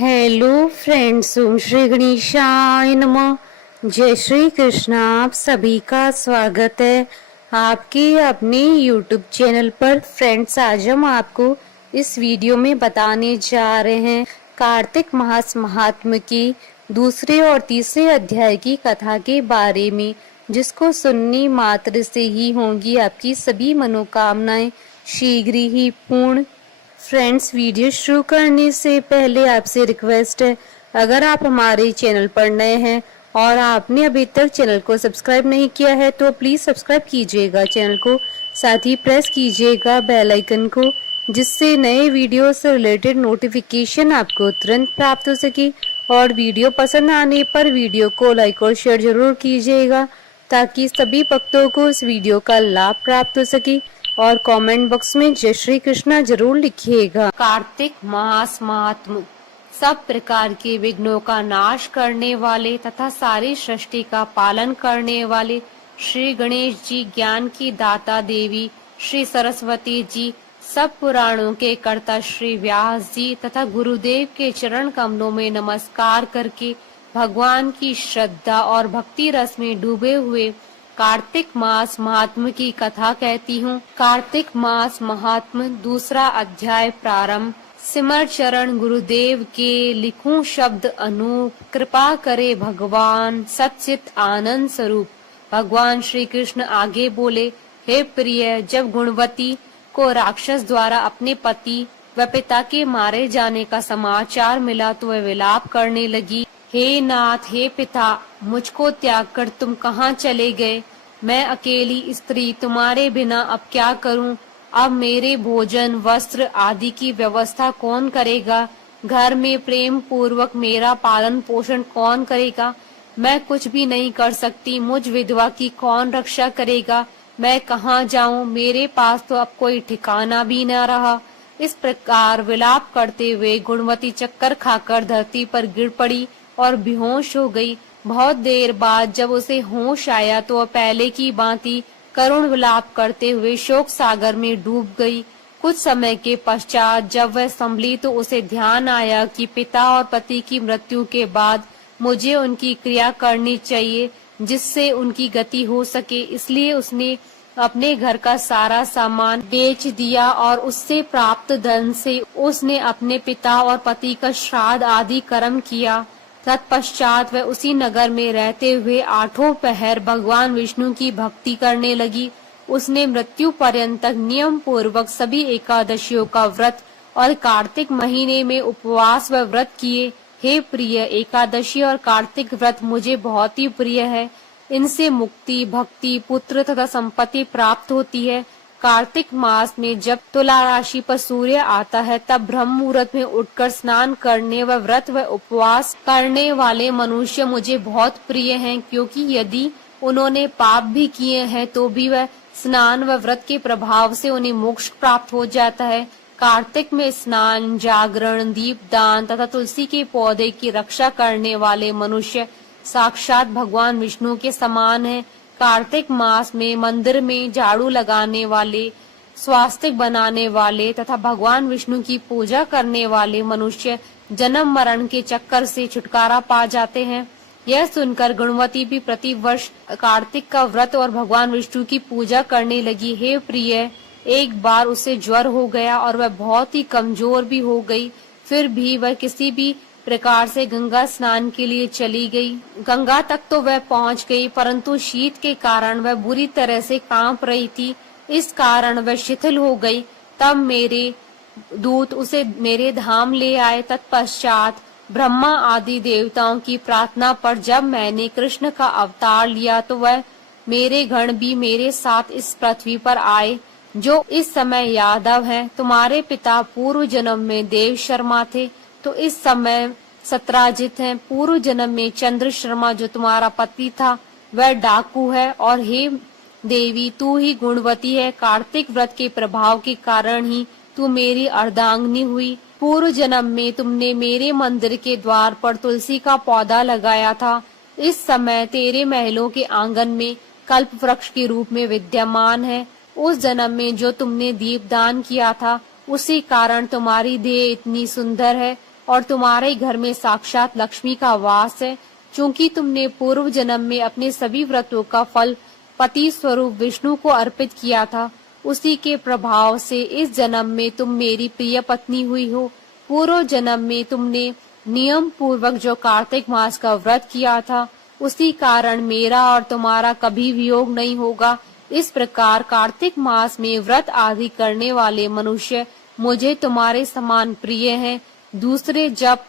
Hello friends, ओम श्री गणेशाय नमः। जय श्री कृष्ण। आप सभी का स्वागत है आपके अपने यूट्यूब चैनल पर। फ्रेंड्स, आज हम आपको इस वीडियो में बताने जा रहे हैं कार्तिक मास महात्म्य की दूसरे और तीसरे अध्याय की कथा के बारे में, जिसको सुनने मात्र से ही होंगी आपकी सभी मनोकामनाएं शीघ्र ही पूर्ण। फ्रेंड्स, वीडियो शुरू करने से पहले आपसे रिक्वेस्ट है, अगर आप हमारे चैनल पर नए हैं और आपने अभी तक चैनल को सब्सक्राइब नहीं किया है तो प्लीज़ सब्सक्राइब कीजिएगा चैनल को, साथ ही प्रेस कीजिएगा बेल आइकन को, जिससे नए वीडियो से रिलेटेड नोटिफिकेशन आपको तुरंत प्राप्त हो सके। और वीडियो पसंद आने पर वीडियो को लाइक और शेयर जरूर कीजिएगा ताकि सभी भक्तों को इस वीडियो का लाभ प्राप्त हो सके। और कमेंट बॉक्स में जय श्री कृष्णा जरूर लिखिएगा। कार्तिक मास महात्म्य। सब प्रकार के विघ्नों का नाश करने वाले तथा सारी सृष्टि का पालन करने वाले श्री गणेश जी, ज्ञान की दाता देवी श्री सरस्वती जी, सब पुराणों के कर्ता श्री व्यास जी तथा गुरुदेव के चरण कमलों में नमस्कार करके भगवान की श्रद्धा और भक्ति रस में डूबे हुए कार्तिक मास महात्म्य की कथा कहती हूँ। कार्तिक मास महात्म्य दूसरा अध्याय प्रारंभ। सिमर चरण गुरुदेव के लिखूं शब्द अनूप, कृपा करे भगवान सच्चित आनंद स्वरूप। भगवान श्री कृष्ण आगे बोले, हे प्रिय, जब गुणवती को राक्षस द्वारा अपने पति व पिता के मारे जाने का समाचार मिला तो वह विलाप करने लगी। हे नाथ, हे पिता, मुझको त्याग कर तुम कहाँ चले गए? मैं अकेली स्त्री तुम्हारे बिना अब क्या करूं? अब मेरे भोजन, वस्त्र आदि की व्यवस्था कौन करेगा? घर में प्रेम पूर्वक मेरा पालन पोषण कौन करेगा? मैं कुछ भी नहीं कर सकती। मुझ विधवा की कौन रक्षा करेगा? मैं कहाँ जाऊं? मेरे पास तो अब कोई ठिकाना भी न रहा। इस प्रकार विलाप करते हुए गुणवती चक्कर खाकर धरती पर गिर पड़ी और बेहोश हो गई। बहुत देर बाद जब उसे होश आया तो वह पहले की भांति करुण विलाप करते हुए शोक सागर में डूब गई। कुछ समय के पश्चात जब वह संभली तो उसे ध्यान आया कि पिता और पति की मृत्यु के बाद मुझे उनकी क्रिया करनी चाहिए जिससे उनकी गति हो सके। इसलिए उसने अपने घर का सारा सामान बेच दिया और उससे प्राप्त धन से उसने अपने पिता और पति का श्राद्ध आदि कर्म किया। तत्पश्चात वह उसी नगर में रहते हुए आठों पहर भगवान विष्णु की भक्ति करने लगी। उसने मृत्यु पर्यंत तक नियम पूर्वक सभी एकादशियों का व्रत और कार्तिक महीने में उपवास व व्रत किए। हे प्रिय, एकादशी और कार्तिक व्रत मुझे बहुत ही प्रिय है। इनसे मुक्ति, भक्ति, पुत्र तथा संपत्ति प्राप्त होती है। कार्तिक मास में जब तुला राशि पर सूर्य आता है तब ब्रह्म मुहूर्त में उठकर स्नान करने व व्रत व उपवास करने वाले मनुष्य मुझे बहुत प्रिय हैं, क्योंकि यदि उन्होंने पाप भी किए हैं तो भी वह स्नान व व्रत के प्रभाव से उन्हें मोक्ष प्राप्त हो जाता है। कार्तिक में स्नान, जागरण, दीपदान तथा तुलसी के पौधे की रक्षा करने वाले मनुष्य साक्षात भगवान विष्णु के समान है। कार्तिक मास में मंदिर में झाड़ू लगाने वाले, स्वास्तिक बनाने वाले तथा भगवान विष्णु की पूजा करने वाले मनुष्य जन्म मरण के चक्कर से छुटकारा पा जाते हैं। यह सुनकर गुणवती भी प्रति वर्ष कार्तिक का व्रत और भगवान विष्णु की पूजा करने लगी। हे प्रिय, एक बार उसे ज्वर हो गया और वह बहुत ही कमजोर भी हो गई। फिर भी वह किसी भी प्रकार से गंगा स्नान के लिए चली गई। गंगा तक तो वह पहुंच गई, परंतु शीत के कारण वह बुरी तरह से कांप रही थी। इस कारण वह शिथिल हो गई। तब मेरे दूत उसे मेरे धाम ले आए। तत्पश्चात ब्रह्मा आदि देवताओं की प्रार्थना पर जब मैंने कृष्ण का अवतार लिया तो वह मेरे गण भी मेरे साथ इस पृथ्वी पर आए, जो इस समय यादव हैं। तुम्हारे पिता पूर्व जन्म में देव शर्मा थे तो इस समय सत्राजित हैं। पूर्व जन्म में चंद्र शर्मा जो तुम्हारा पति था वह डाकू है। और हे देवी, तू ही गुणवती है। कार्तिक व्रत के प्रभाव के कारण ही तू मेरी अर्धांगिनी हुई। पूर्व जन्म में तुमने मेरे मंदिर के द्वार पर तुलसी का पौधा लगाया था। इस समय तेरे महलों के आंगन में कल्प वृक्ष के रूप में विद्यमान है। उस जन्म में जो तुमने दीपदान किया था उसी कारण तुम्हारी देह इतनी सुंदर है। और तुम्हारे घर में साक्षात लक्ष्मी का वास है। चूंकि तुमने पूर्व जन्म में अपने सभी व्रतों का फल पति स्वरूप विष्णु को अर्पित किया था, उसी के प्रभाव से इस जन्म में तुम मेरी प्रिय पत्नी हुई हो। पूर्व जन्म में तुमने नियम पूर्वक जो कार्तिक मास का व्रत किया था, उसी कारण मेरा और तुम्हारा कभी वियोग नहीं होगा। इस प्रकार कार्तिक मास में व्रत आदि करने वाले मनुष्य मुझे तुम्हारे समान प्रिय हैं। दूसरे जप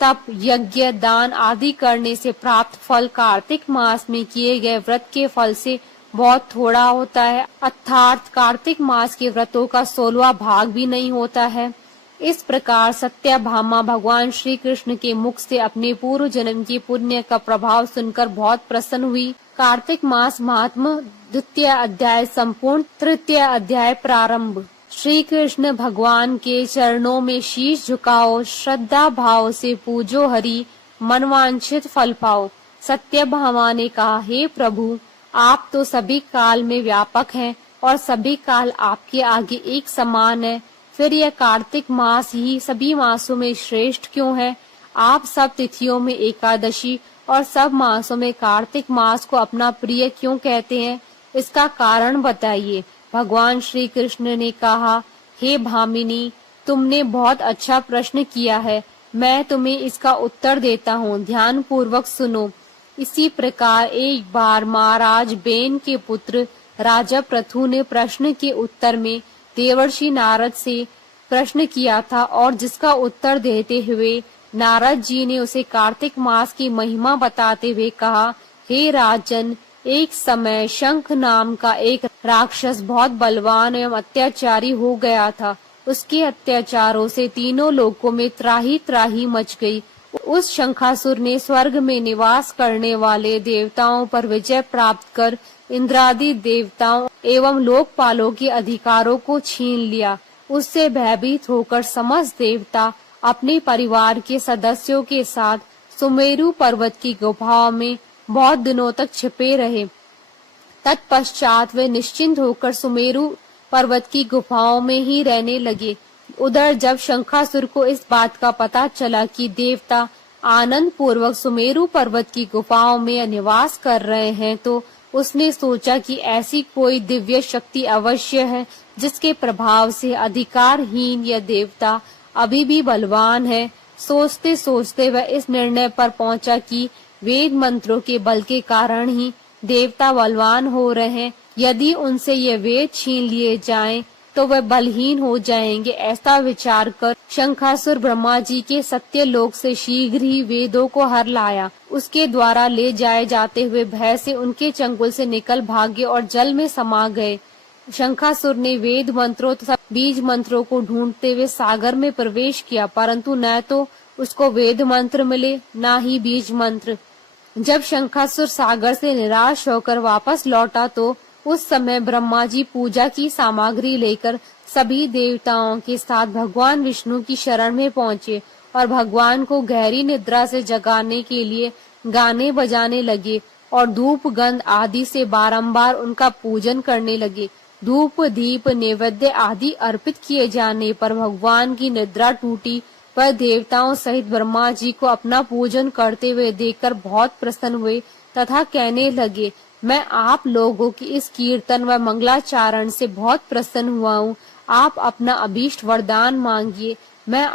तप यज्ञ दान आदि करने से प्राप्त फल कार्तिक मास में किए गए व्रत के फल से बहुत थोड़ा होता है, अर्थात कार्तिक मास के व्रतों का 16वां भाग भी नहीं होता है। इस प्रकार सत्यभामा भगवान श्री कृष्ण के मुख से अपने पूर्व जन्म की पुण्य का प्रभाव सुनकर बहुत प्रसन्न हुई। कार्तिक मास महात्मा द्वितीय अध्याय संपूर्ण। तृतीय अध्याय प्रारंभ। श्री कृष्ण भगवान के चरणों में शीश झुकाओ, श्रद्धा भाव से पूजो हरि, मनवांछित फल पाओ। सत्यभामा ने कहा, हे प्रभु, आप तो सभी काल में व्यापक हैं और सभी काल आपके आगे एक समान है। फिर यह कार्तिक मास ही सभी मासों में श्रेष्ठ क्यों है? आप सब तिथियों में एकादशी और सब मासों में कार्तिक मास को अपना प्रिय क्यों कहते हैं? इसका कारण बताइए। भगवान श्री कृष्ण ने कहा, हे भामिनी, तुमने बहुत अच्छा प्रश्न किया है। मैं तुम्हें इसका उत्तर देता हूँ, ध्यान पूर्वक सुनो। इसी प्रकार एक बार महाराज बेन के पुत्र राजा पृथु ने प्रश्न के उत्तर में देवर्षि नारद से प्रश्न किया था और जिसका उत्तर देते हुए नारद जी ने उसे कार्तिक मास की महिमा बताते हुए कहा, हे राजन, एक समय शंख नाम का एक राक्षस बहुत बलवान एवं अत्याचारी हो गया था। उसके अत्याचारों से तीनों लोकों में त्राही त्राही मच गई। उस शंखासुर ने स्वर्ग में निवास करने वाले देवताओं पर विजय प्राप्त कर इंद्रादि देवताओं एवं लोकपालों के अधिकारों को छीन लिया। उससे भयभीत होकर समस्त देवता अपने परिवार के सदस्यों के साथ सुमेरु पर्वत की गुफाओं में बहुत दिनों तक छिपे रहे। तत्पश्चात वे निश्चिंत होकर सुमेरु पर्वत की गुफाओं में ही रहने लगे। उधर जब शंखासुर को इस बात का पता चला कि देवता आनंद पूर्वक सुमेरु पर्वत की गुफाओं में निवास कर रहे हैं, तो उसने सोचा कि ऐसी कोई दिव्य शक्ति अवश्य है जिसके प्रभाव से अधिकारहीन यह देवता अभी भी बलवान है। सोचते सोचते वह इस निर्णय पर पहुंचा कि वेद मंत्रों के बल के कारण ही देवता बलवान हो रहे हैं। यदि उनसे ये वेद छीन लिए जाएं, तो वह बलहीन हो जाएंगे। ऐसा विचार कर शंखासुर ब्रह्मा जी के सत्य लोक से शीघ्र ही वेदों को हर लाया। उसके द्वारा ले जाए जाते हुए भय से उनके चंगुल से निकल भागे और जल में समा गए। शंखासुर ने वेद मंत्रों तथा बीज मंत्रों को ढूंढते हुए सागर में प्रवेश किया, परंतु न तो उसको वेद मंत्र मिले न ही बीज मंत्र। जब शंखासुर सागर से निराश होकर वापस लौटा, तो उस समय ब्रह्मा जी पूजा की सामग्री लेकर सभी देवताओं के साथ भगवान विष्णु की शरण में पहुँचे और भगवान को गहरी निद्रा से जगाने के लिए गाने बजाने लगे और धूप गंध आदि से बारंबार उनका पूजन करने लगे। धूप दीप नैवेद्य आदि अर्पित किए जाने पर भगवान की निद्रा टूटी। वह देवताओं सहित ब्रह्मा जी को अपना पूजन करते हुए देखकर बहुत प्रसन्न हुए तथा कहने लगे, मैं आप लोगों की इस कीर्तन व मंगलाचारण से बहुत प्रसन्न हुआ हूँ। आप अपना अभीष्ट वरदान मांगिए, मैं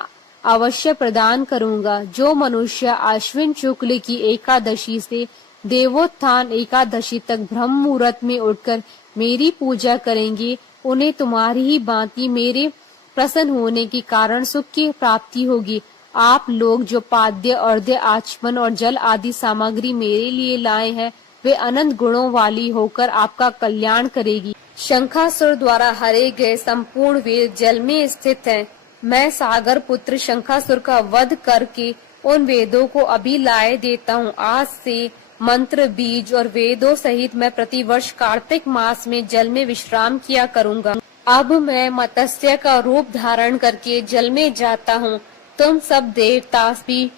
अवश्य प्रदान करूँगा। जो मनुष्य आश्विन शुक्ल की एकादशी से देवोत्थान एकादशी तक ब्रह्म मुहूर्त में उठकर मेरी पूजा करेंगे, उन्हें तुम्हारी ही भांति मेरे प्रसन्न होने के कारण सुख की प्राप्ति होगी। आप लोग जो पाद्य अर्घ्य आचमन और जल आदि सामग्री मेरे लिए लाए हैं, वे अनंत गुणों वाली होकर आपका कल्याण करेगी। शंखासुर द्वारा हरे गए संपूर्ण वेद जल में स्थित हैं। मैं सागर पुत्र शंखासुर का वध करके उन वेदों को अभी लाए देता हूँ। आज से मंत्र बीज और वेदों सहित मैं प्रतिवर्ष कार्तिक मास में जल में विश्राम किया करूँगा। अब मैं मत्स्य का रूप धारण करके जल में जाता हूँ। तुम सब देवता भी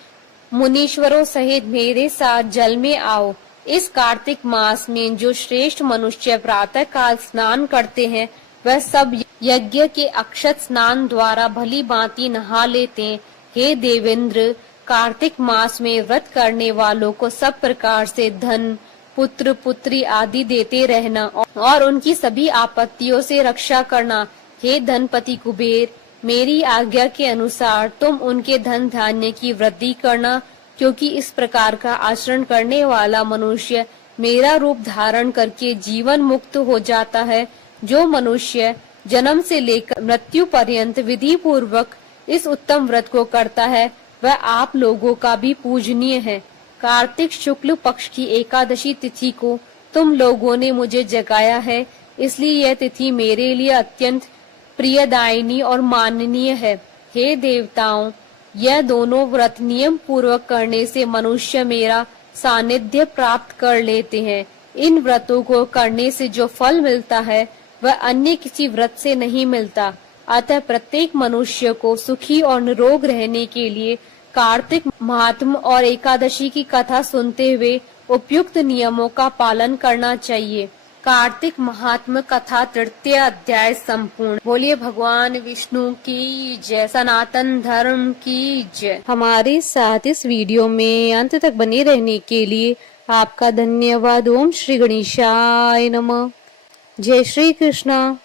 मुनीश्वरों सहित मेरे साथ जल में आओ। इस कार्तिक मास में जो श्रेष्ठ मनुष्य प्रातः काल स्नान करते हैं, वह सब यज्ञ के अक्षत स्नान द्वारा भली भांति नहा लेते हैं। हे देवेंद्र, कार्तिक मास में व्रत करने वालों को सब प्रकार से धन, पुत्र पुत्री आदि देते रहना और उनकी सभी आपत्तियों से रक्षा करना। हे धनपति कुबेर, मेरी आज्ञा के अनुसार तुम उनके धन धान्य की वृद्धि करना, क्योंकि इस प्रकार का आचरण करने वाला मनुष्य मेरा रूप धारण करके जीवन मुक्त हो जाता है। जो मनुष्य जन्म से लेकर मृत्यु पर्यंत विधि पूर्वक इस उत्तम व्रत को करता है, वह आप लोगों का भी पूजनीय है। कार्तिक शुक्ल पक्ष की एकादशी तिथि को तुम लोगों ने मुझे जगाया है, इसलिए यह तिथि मेरे लिए अत्यंत प्रियदायिनी और माननीय है। हे देवताओं, यह दोनों व्रत नियम पूर्वक करने से मनुष्य मेरा सानिध्य प्राप्त कर लेते हैं। इन व्रतों को करने से जो फल मिलता है वह अन्य किसी व्रत से नहीं मिलता। अतः प्रत्येक मनुष्य को सुखी और निरोग रहने के लिए कार्तिक महात्म और एकादशी की कथा सुनते हुए उपयुक्त नियमों का पालन करना चाहिए। कार्तिक महात्म कथा तृतीय अध्याय संपूर्ण। बोलिए भगवान विष्णु की जय, सनातन धर्म की जय। हमारे साथ इस वीडियो में अंत तक बने रहने के लिए आपका धन्यवाद। ओम श्री गणेशाय नमः। जय श्री कृष्ण।